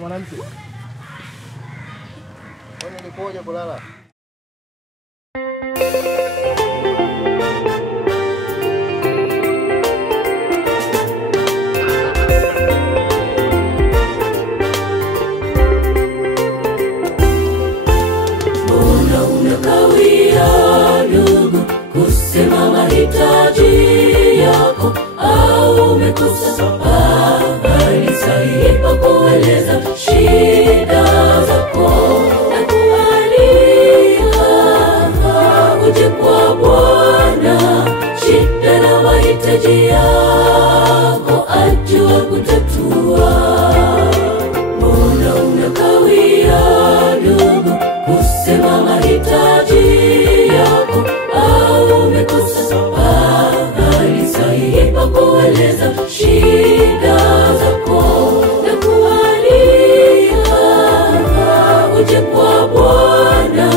Mwanamke. Kwani nilikuja kulala? Mbona unakawia ndugu kusema mahitaji yako, au umekosa habari sahihi pa kueleza shida zako? Nakualika uje kwa Bwana, shida na mahitaji yako ajua kutatua. Mbona unakawia ndugu kusema mahitaji yako, au umekosa habari sahihi pa kueleza shida zako? Nakualika uje kwa Bwana,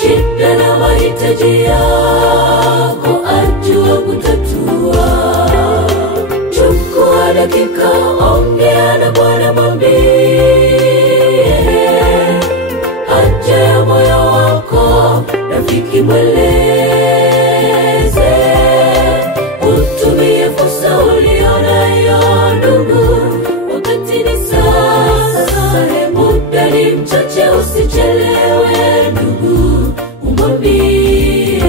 shida na mahitaji yako ajua kutatua. Chukua dakika, ongea na Bwana, mwambie haja ya moyo wako, rafiki mweleze. Utumie fursa ulionayo ndugu, wakati ni sasa, muda ni mchache, usichelewe ndugu, umwambie.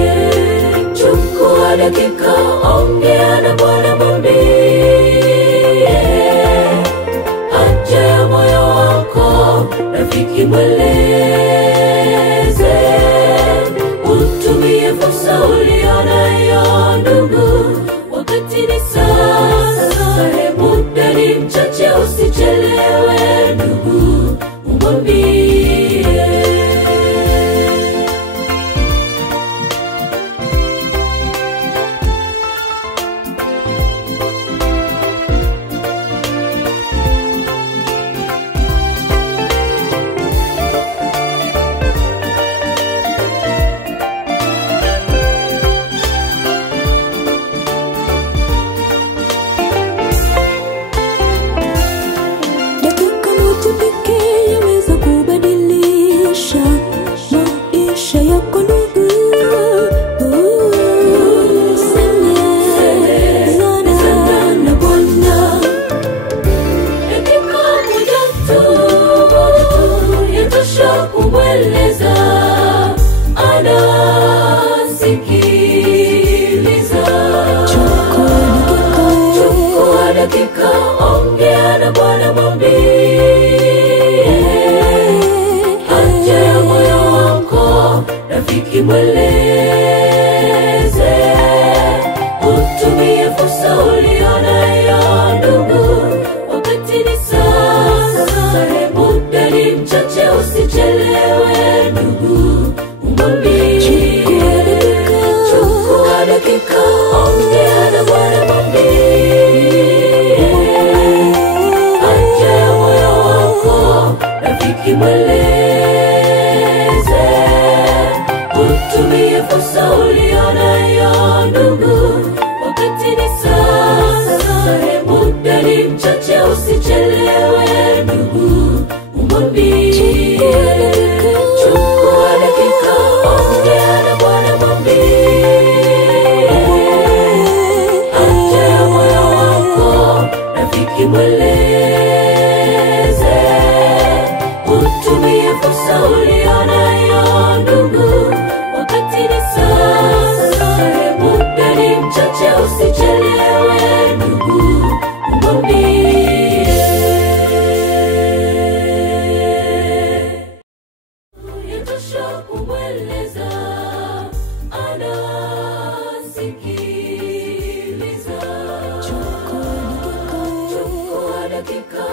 Chukua dakika, ongea na Bwana, mwambie haja ya moyo wako, rafiki mweleze. Utumie fursa ulionayo ndugu, wakati ni sasa, muda ni mchache, usichelewe ndugu, umwambie. Chukua dakika, ongea na Bwana, mwambie haja ya moyo wako, rafiki mweleze. Utumie fursa ulionayo ndugu, wakati ni sasa, muda ni mchache, usichelewe ndugu, umwambie. Chukua dakika, ongea na Bwana, mwambie haja ya moyo wako, rafiki mweleze. Utumie fursa ulionayo ndugu, wakati ni sasa, muda ni mchache, usichelewe ndugu, umwambie. Chukua dakika, ongea na Bwana, mwambie haja ya moyo wako, rafiki mweleze. Utumie fursa ulionayo ndugu, wakati ni sasa, muda ni mchache, usichelewe ndugu, umwambie. Yatosha kumweleza, anasikiliza. Chukua dakika,